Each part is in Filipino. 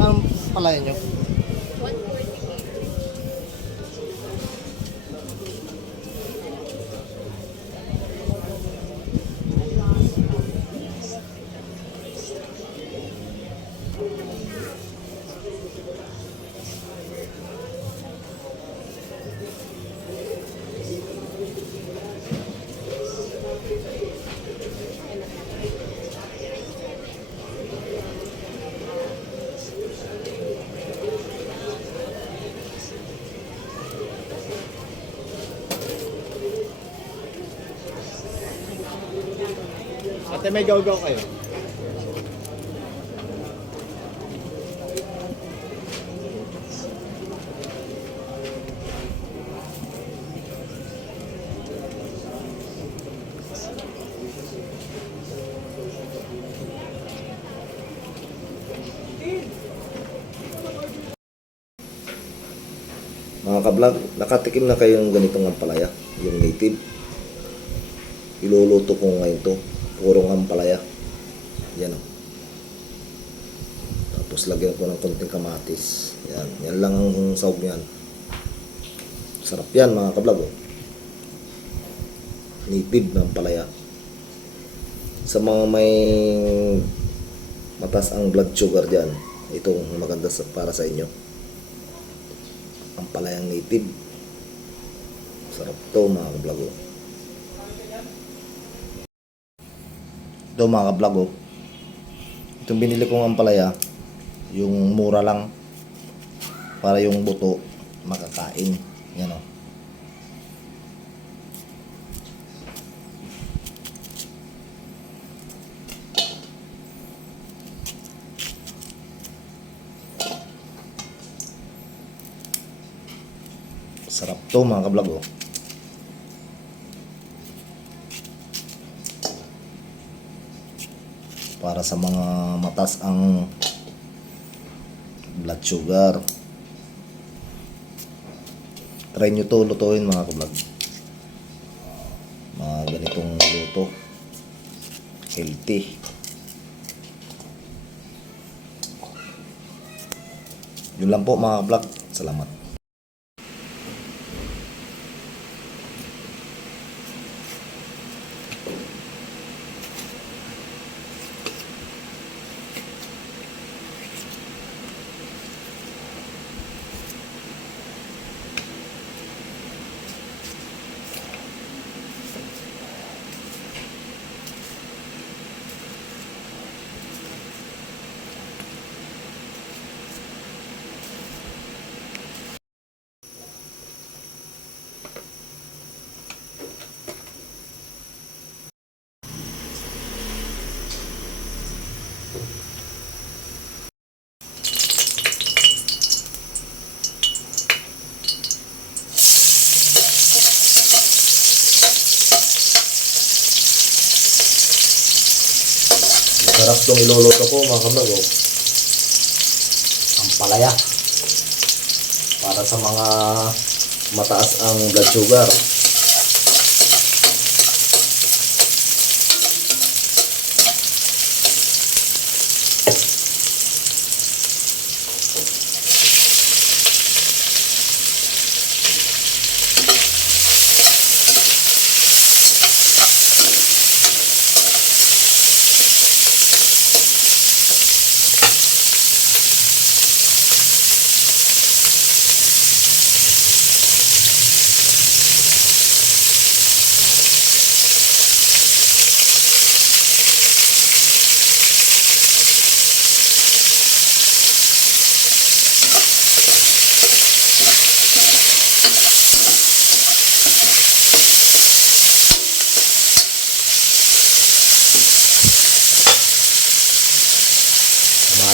Anong palayan nyo? Ate, may gaw-gaw kayo. Mga kablog, nakatikim na kayo ng ganitong ampalaya, yung native. Iluluto ko ngayon to, purong ampalaya. Yan o. Tapos lagyan ko ng konting kamatis. Yan, yan lang ang sahog niyan. Sarap yan mga kablog. Oh. Native na ampalaya. Sa mga may matas ang blood sugar dyan, itong maganda sa, para sa inyo ang palayang native. Sarap to mga kablago. Ito mga kablago. Itong binili kong ampalaya, yung mura lang para yung buto makakain. Yan o. Sarap to mga kablago. Para sa mga matas ang blood sugar. Try nyo to lutuin mga kablag. Mga ganitong luto. Healthy. Yun lang po mga kablag. Salamat. Sarap tong iluluto ko mga kablag oh. Ang palaya. Para sa mga mataas ang blood sugar.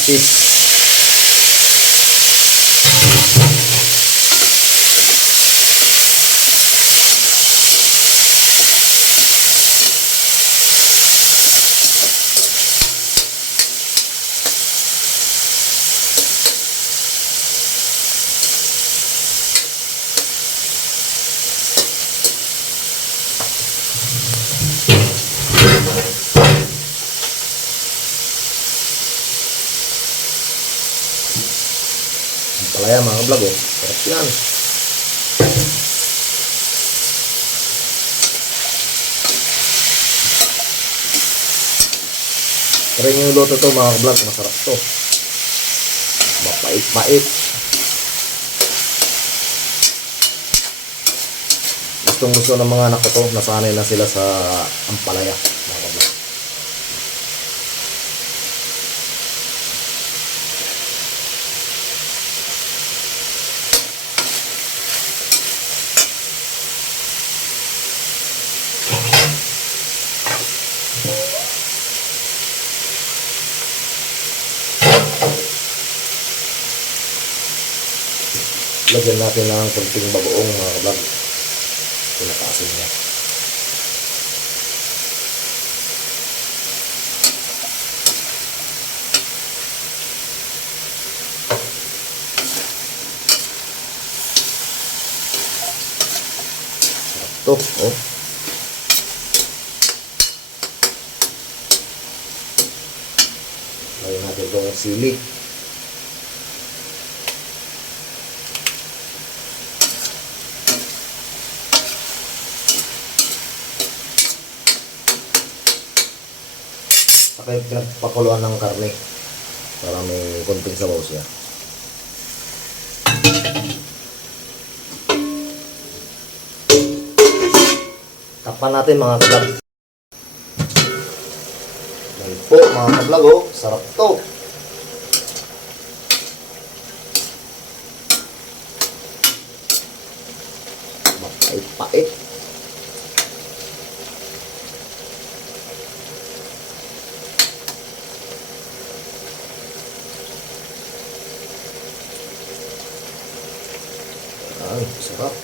Kamatis. Palaya mga vlog oh. Sarap yan. Try nyo yung luto to mga vlog. Masarap to. Mapait-pait. Gustong gusto ng mga anak ko to. Nasanay na sila sa ampalaya. Mga vlog. Lagyan natin ng kunting bagoong mga vlog. Pinakasin niya. Sarap to, oh. Lagyan natin itong sili. Yung pinagpakuluan ng karne para may konting sabaw siya. Tapan natin mga kablog. Yan po mga kablog oh. Sarap to. Mapait-pait. Ay, sarap.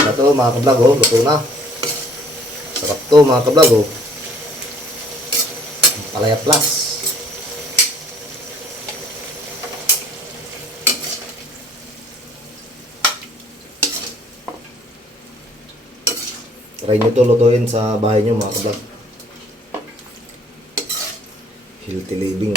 Na to mga kablog oh, luto na. Sarap to mga kablog oh. Palaya plus. Try nyo to lutuin sa bahay nyo mga kablog. Healthy living.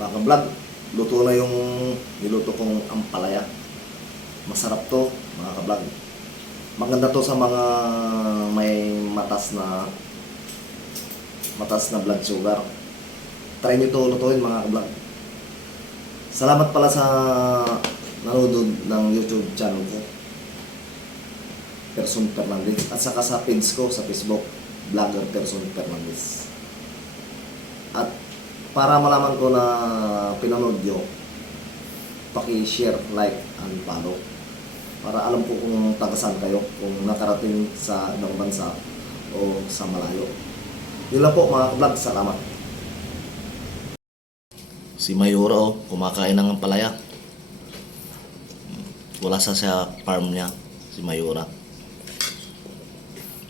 Mga vlog, luto na yung niluto kong ampalaya. Masarap to, mga kablog. Maganda to sa mga may matas na matas na blood sugar. Try nyo to lutuin mga kablog. Salamat pala sa nanonood ng YouTube channel ko. Person Fernandez. At saka sa page ko sa Facebook, Vlogger Person Fernandez. At para malaman ko na pinanood nyo, paki-share, like, and follow. Para alam ko kung taga saan kayo, kung nakarating sa ibang bansa o sa malayo. Yun lang po mga kablog, salamat. Si Mayura oh, kumakain ng palaya. Wala sa sa farm niya, si Mayura.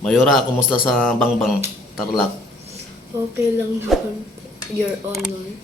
Mayura, kumusta sa Bangbang, Tarlac? Okay lang naman, Your Honor.